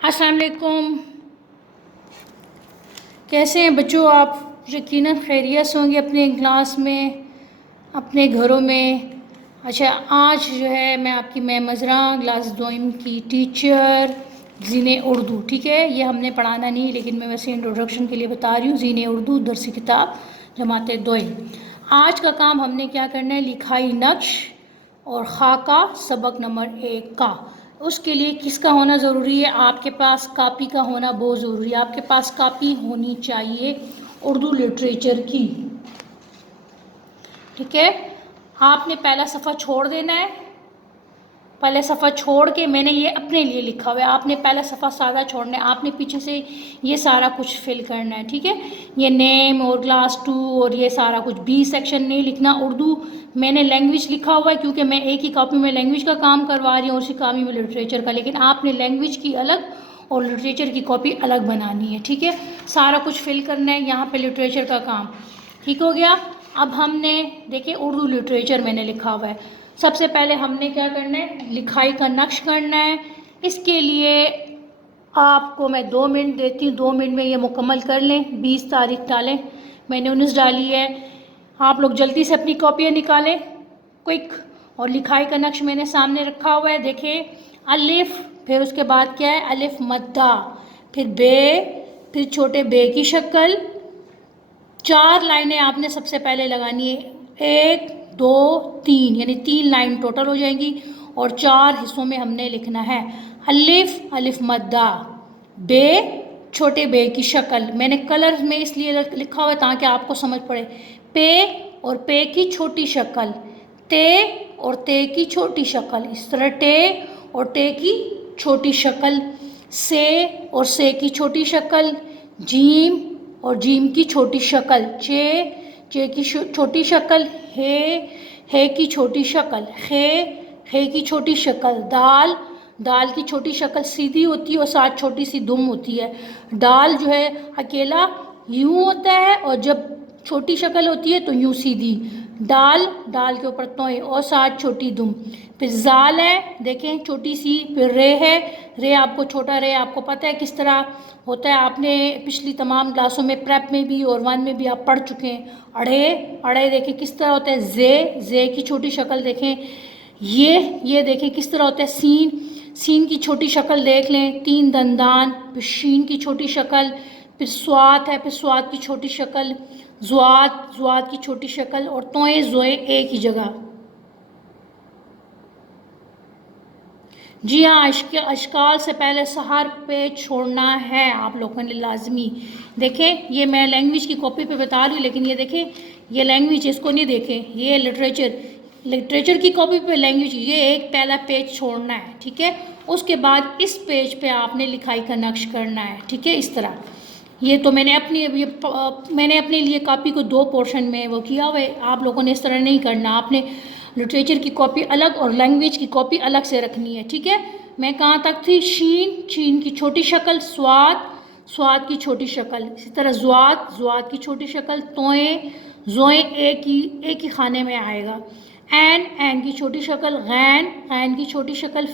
अस्सलाम वालेकुम। कैसे हैं बच्चों आप? यकीनन खैरियत से होंगे अपने क्लास में, अपने घरों में। अच्छा, आज जो है मैं मज़रा क्लास 2 की टीचर ज़ीने उर्दू। ठीक है, ये हमने पढ़ाना नहीं, लेकिन मैं वैसे इंट्रोडक्शन के लिए बता रही हूँ। ज़ीने उर्दू दरसी किताब जमात 2। आज का काम हमने क्या करना है, लिखाई नक्श और खाका सबक नंबर 1 का। उसके लिए किसका होना ज़रूरी है? आपके पास कापी का होना बहुत ज़रूरी है। आपके पास कापी होनी चाहिए उर्दू लिटरेचर की। ठीक है, आपने पहला सफ़ा छोड़ देना है। पहले सफ़ा छोड़ के मैंने ये अपने लिए लिखा हुआ है, आपने पहला सफ़ा सादा छोड़ना है। आपने पीछे से ये सारा कुछ फिल करना है। ठीक है, ये नेम और क्लास 2 और ये सारा कुछ। बी सेक्शन नहीं लिखना। उर्दू मैंने लैंग्वेज लिखा हुआ है क्योंकि मैं एक ही कॉपी में लैंग्वेज का काम करवा रही हूँ और उसी कॉपी में लिटरेचर का, लेकिन आपने लैंग्वेज की अलग और लिटरेचर की कॉपी अलग बनानी है। ठीक है, सारा कुछ फिल करना है यहाँ पे लिटरेचर का काम। ठीक हो गया। अब हमने देखिए उर्दू लिटरेचर मैंने लिखा हुआ है। सबसे पहले हमने क्या करना है, लिखाई का नक्श करना है। इसके लिए आपको मैं 2 मिनट देती हूँ, 2 मिनट में ये मुकम्मल कर लें। 20 तारीख डालें, मैंने 19 डाली है। आप लोग जल्दी से अपनी कॉपियाँ निकालें क्विक। और लिखाई का नक्श मैंने सामने रखा हुआ है, देखें। अलिफ, फिर उसके बाद क्या है, अलिफ मद्दा, फिर बे, फिर छोटे बे की शक्ल। 4 लाइनें आपने सबसे पहले लगानी है, 1 2 3, यानी 3 लाइन टोटल हो जाएंगी और 4 हिस्सों में हमने लिखना है। अलिफ, अलिफ मद्दा, बे, छोटे बे की शक्ल। मैंने कलर में इसलिए लिखा हुआ है ताकि आपको समझ पड़े। पे और पे की छोटी शक्ल, ते और ते की छोटी शक्ल, इस तरह टे और टे की छोटी शक्ल, से और से की छोटी शक्ल, जीम और जीम की छोटी शक्ल, चे, चे की छोटी शक्ल, हे की छोटी शक्ल, खे की छोटी शक्ल, दाल, दाल की छोटी शक्ल सीधी होती है और साथ छोटी सी दुम होती है। दाल जो है अकेला यूँ होता है और जब छोटी शक्ल होती है तो यूँ सीधी। दाल, दाल के ऊपर तोय और साथ छोटी दुम। फिर जाल है, देखें छोटी सी। फिर रे है, रे आपको छोटा रे आपको पता है किस तरह होता है, आपने पिछली तमाम क्लासों में प्रेप में भी और 1 में भी आप पढ़ चुके हैं। अड़े, अड़े देखें किस तरह होता है। जे, जे की छोटी शक्ल देखें। ये देखें किस तरह होता है। सीन, सीन की छोटी शक्ल देख लें, 3 दंदान। फिर शीन की छोटी शक्ल, फिर स्वात है, फिर स्वात की छोटी शक्ल, ज़ुआत, ज़ुआत की छोटी शक्ल और तोए ज़ोए एक ही जगह। जी हाँ, अशकाल से पहले सहर पे छोड़ना है आप लोगों ने लाजमी। देखें, ये मैं लैंग्वेज की कॉपी पे बता रही हूँ, लेकिन ये देखें, ये लैंग्वेज, इसको नहीं देखें, ये लिटरेचर, लिटरेचर की कॉपी पे लैंग्वेज। ये एक पहला पेज छोड़ना है, ठीक है। उसके बाद इस पेज पे आपने लिखाई का नक्श करना है, ठीक है, इस तरह। ये तो मैंने अपने लिए कॉपी को 2 पोर्शन में वो किया हुआ है। आप लोगों ने इस तरह नहीं करना, आपने लिटरेचर की कॉपी अलग और लैंग्वेज की कॉपी अलग से रखनी है, ठीक है। मैं कहाँ तक थी? शीन, शीन की छोटी शक्ल, स्वाद, स्वाद की छोटी शक्ल, इसी तरह ज़ुआत, ज़ुआत की छोटी शक्ल, तोए, ज़ोए एक ही खाने में आएगा। एन, एन की छोटी शक्ल, गैन, गैन की छोटी शक्ल,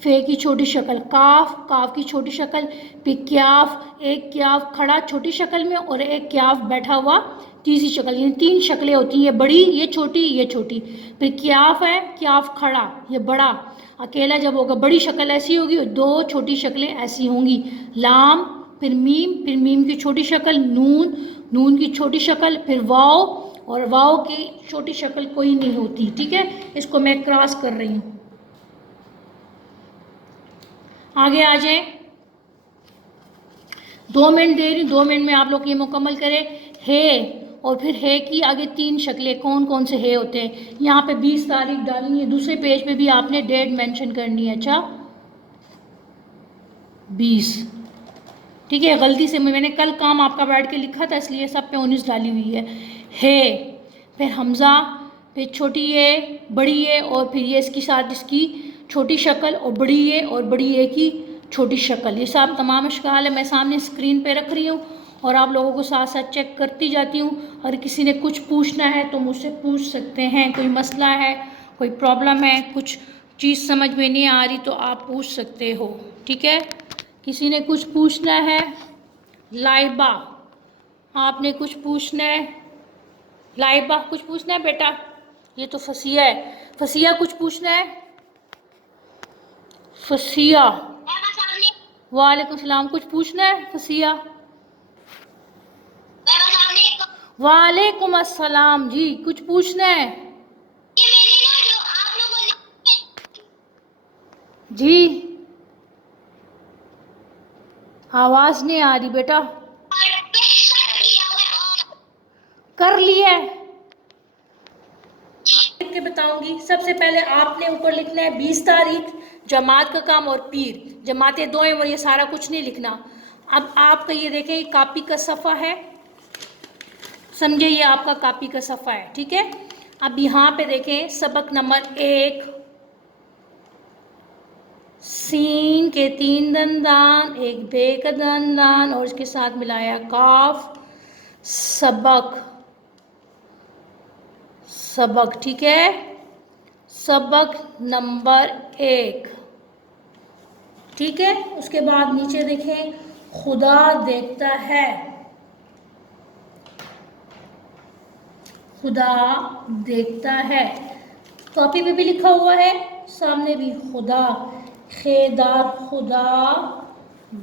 फे की छोटी शक्ल, काफ, काफ की छोटी शक्ल, फिर क्याफ, एक क्याफ खड़ा छोटी शक्ल में और एक क्याफ बैठा हुआ तीसरी शक्ल, यानी 3 शक्लें होती हैं, ये बड़ी, ये छोटी, ये छोटी। फिर क्याफ है, क्याफ खड़ा, ये बड़ा अकेला जब होगा बड़ी शक्ल ऐसी होगी और 2 छोटी शक्लें ऐसी होंगी। लाम, फिर मीम की छोटी शक्ल, नून, नून की छोटी शक्ल, फिर वाव, और वाव की छोटी शक्ल कोई नहीं होती, ठीक है। इसको मैं क्रॉस कर रही हूँ। आगे आ जाए, 2 मिनट दे रही हूँ, 2 मिनट में आप लोग ये मुकम्मल करें। है, और फिर है की आगे 3 शक्लें, कौन कौन से है होते हैं। यहाँ पे 20 तारीख डालनी है, दूसरे पेज पे भी आपने डेट मेंशन करनी है। अच्छा, 20, ठीक है। गलती से मैंने कल काम आपका बैठ के लिखा था, इसलिए सब पे 19 डाली हुई है। फिर हमज़ा, फिर छोटी ए, बड़ी ए, और फिर ये इसकी साथ इसकी छोटी शक्ल और बड़ी ए और बड़ी ए की छोटी शक्ल। ये सब तमाम अशकाल है, मैं सामने स्क्रीन पे रख रही हूँ और आप लोगों को साथ साथ चेक करती जाती हूँ। अगर किसी ने कुछ पूछना है तो मुझसे पूछ सकते हैं, कोई मसला है, कोई प्रॉब्लम है, कुछ चीज़ समझ में नहीं आ रही तो आप पूछ सकते हो, ठीक है। किसी ने कुछ पूछना है? लाइबा, आपने कुछ पूछना है? लाइबा कुछ पूछना है बेटा? ये तो फसिया है। फसिया कुछ पूछना है? फसिया, वालेकुम सलाम, कुछ पूछना है फसिया? वालेकुम अस्सलाम जी, कुछ पूछना है जी? आवाज नहीं आ रही बेटा। कर लिया है? लिख के बताऊंगी। सबसे पहले आपने ऊपर लिखना है 20 तारीख, जमात का काम और पीर। जमातें दो हैं और ये सारा कुछ नहीं लिखना। अब आपका ये देखें, ये कापी का सफ़ा है, समझे? ये आपका कापी का सफ़ा है, ठीक है। अब यहाँ पे देखें, सबक नंबर 1, सीन के 3 दंदान, एक बे का दंदान और इसके साथ मिलाया काफ। सबक, सबक, ठीक है। सबक नंबर 1, ठीक है। उसके बाद नीचे देखें, खुदा देखता है, खुदा देखता है। कॉपी पे भी लिखा हुआ है, सामने भी खुदा, खेदार खुदा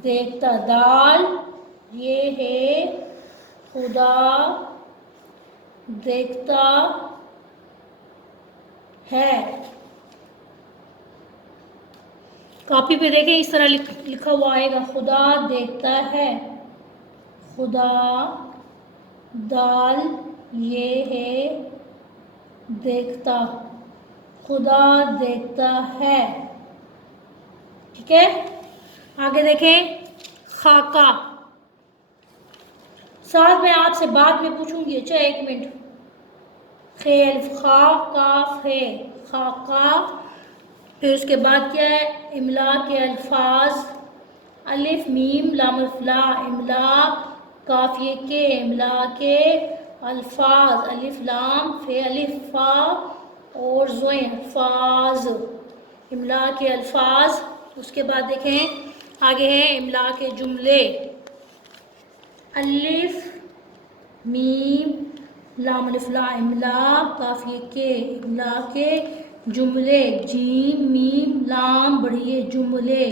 देखता, दाल ये है, खुदा देखता है। कॉपी पे देखें, इस तरह लिखा हुआ आएगा, खुदा देखता है, खुदा, दाल ये है, देखता, खुदा देखता है, ठीक है। आगे देखें, खाका। साथ में आपसे बाद में पूछूंगी, अच्छा 1 मिनट। खेल, खा काफ है, खाका। फिर उसके बाद क्या है, इमला के अल्फाज, अलिफ मीम लाम ला, इमला काफिए के, इमला के अल्फाज, अलिफ लाम फे अलिफ फा और ज़ोए, अल्फाज, इमला के अल्फाज। उसके बाद देखें आगे है इमला के जुमले, अलिफ मीम लाम अलिफ ला, इमला काफिए के, इमला के जुमले, जीम मीम लाम बढ़िए जुमले,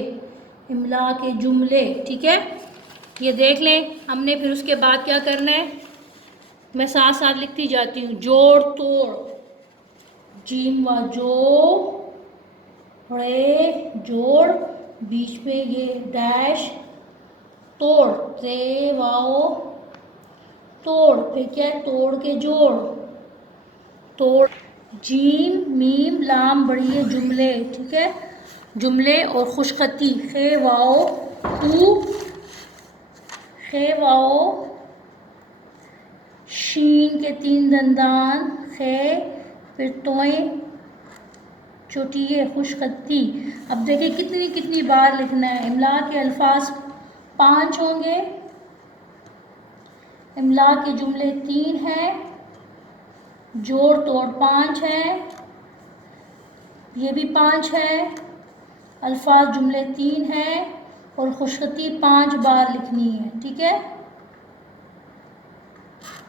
इमला के जुमले, ठीक है। ये देख लें हमने। फिर उसके बाद क्या करना है, मैं साथ साथ लिखती जाती हूँ। जोड़ तोड़, जीम व जो रे जोड़, बीच में ये डैश, तोड़ ते वाओ तोड़, फिर क्या है, तोड़ के जोड़, तोड़, जीम मीम लाम बढ़िए जुमले, ठीक है, जुमले और खुशखती, खे वाओ तू, खे वाओ, शीन के 3 दंदान, खे, फिर तोए चोटिए, खुशखती। अब देखिए कितनी कितनी बार लिखना है। इमला के अल्फाज 5 होंगे, इमला के जुमले 3 हैं, जोड़ तोड़ 5 है, ये भी 5 है, अल्फाज जुमले 3 हैं और खुशखती 5 बार लिखनी है, ठीक है।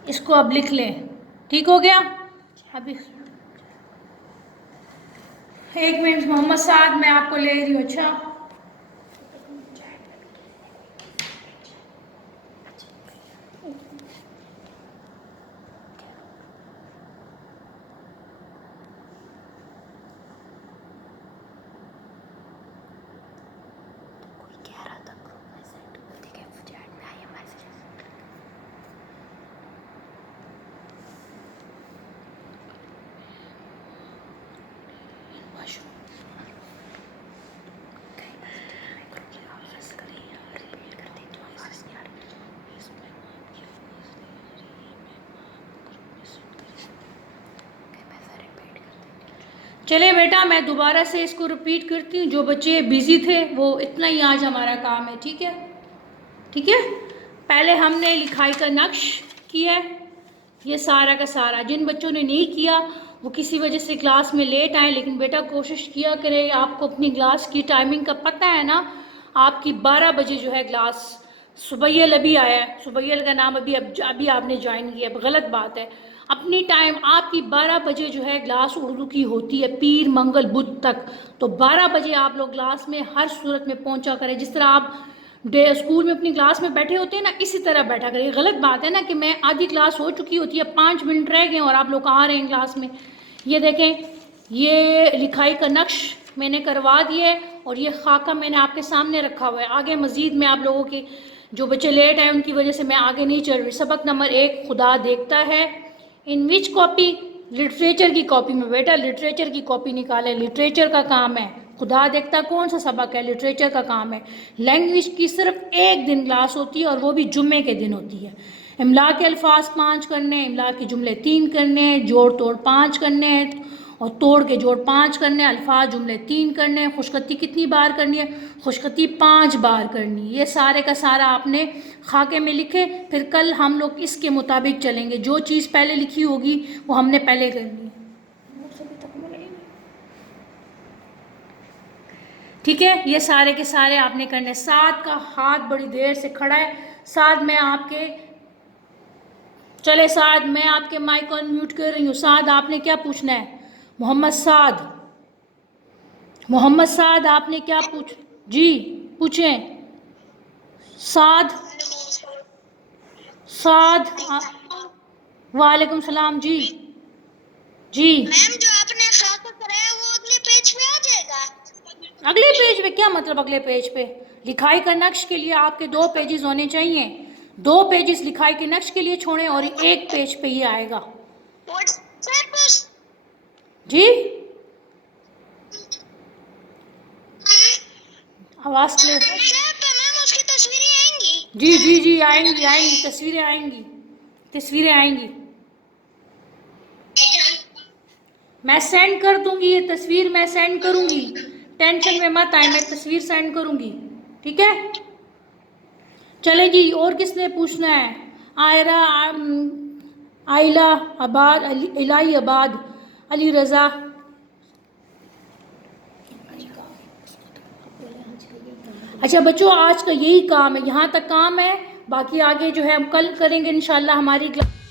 इसको अब लिख लें, ठीक हो गया। अभी 1 मिनट मोहम्मद साद, मैं आपको ले रही हूँ, अच्छा। चले बेटा, मैं दोबारा से इसको रिपीट करती हूँ। जो बच्चे बिज़ी थे वो इतना ही आज हमारा काम है, ठीक है, ठीक है। पहले हमने लिखाई का नक्श किया है, ये सारा का सारा। जिन बच्चों ने नहीं किया वो किसी वजह से क्लास में लेट आए, लेकिन बेटा कोशिश किया करें, आपको अपनी क्लास की टाइमिंग का पता है ना, आपकी 12 बजे जो है क्लास, सुबैयल अभी आया है, सुबैयल का नाम अभी आपने ज्वाइन किया, अब गलत बात है। अपनी टाइम आपकी 12 बजे जो है क्लास उर्दू की होती है, पीर मंगल बुध तक। तो 12 बजे आप लोग क्लास में हर सूरत में पहुंचा करें। जिस तरह आप स्कूल में अपनी क्लास में बैठे होते हैं ना, इसी तरह बैठा करिए। गलत बात है ना कि मैं आधी क्लास हो चुकी होती है, 5 मिनट रह गए और आप लोग आ रहे हैं क्लास में। ये देखें, ये लिखाई का नक्श मैंने करवा दिया है और ये खाका मैंने आपके सामने रखा हुआ है। आगे मज़ीद मैं आप लोगों के जो बच्चे लेट आए उनकी वजह से मैं आगे नहीं चल रही। सबक नंबर 1, खुदा देखता है। इन विच कॉपी? लिटरेचर की कॉपी में। बेटा लिटरेचर की कॉपी निकालें, लिटरेचर का काम है। खुदा देखता कौन सा सबक है? लिटरेचर का काम है। लैंग्वेज की सिर्फ एक दिन क्लास होती है और वो भी जुम्मे के दिन होती है। इमला के अल्फाज 5 करने, इमला के जुमले 3 करने, जोड़ तोड़ 5 करने और तोड़ के जोड़ 5 करने, अल्फाज जुमले 3 करने। खुशखती कितनी बार करनी है? खुशखती 5 बार करनी है। ये सारे का सारा आपने खाके में लिखे। फिर कल हम लोग इसके मुताबिक चलेंगे, जो चीज़ पहले लिखी होगी वो हमने पहले करनी है। ठीक है, ये सारे के सारे आपने करने। साथ का हाथ बड़ी देर से खड़ा है। साथ में आपके चले, साथ मैं आपके माइक ऑन म्यूट कर रही हूँ। साथ आपने क्या पूछना है? मोहम्मद साद, मोहम्मद साद आपने क्या पूछ? जी पूछें। साद, साद वालेकुम सलाम। जी जी मैम, जो आपने खाका कराया वो अगले पेज पे आ जाएगा? अगले पेज पे? क्या मतलब अगले पेज पे? लिखाई का नक्श के लिए आपके 2 पेजेस होने चाहिए। 2 पेजेस लिखाई के नक्श के लिए छोड़ें और 1 पेज पे ये आएगा। व्हाट्सएप पर? जी आवाज़ क्लियर? व्हाट्सएप पे मैम उसकी तस्वीरें आएंगी? जी जी जी आएंगी, आएंगी तस्वीरें आएंगी, तस्वीरें आएंगी। मैं सेंड कर दूंगी, ये तस्वीर मैं सेंड करूंगी। टेंशन में मत आए, मैं तस्वीर सेंड करूंगी। ठीक है, चले जी। और किसने पूछना है? आयरा, आइला आबाद, इलाई आबाद, अली रज़ा। अच्छा बच्चों, आज का यही काम है, यहाँ तक काम है। बाकी आगे जो है हम कल करेंगे इंशाल्लाह। हमारी क्लास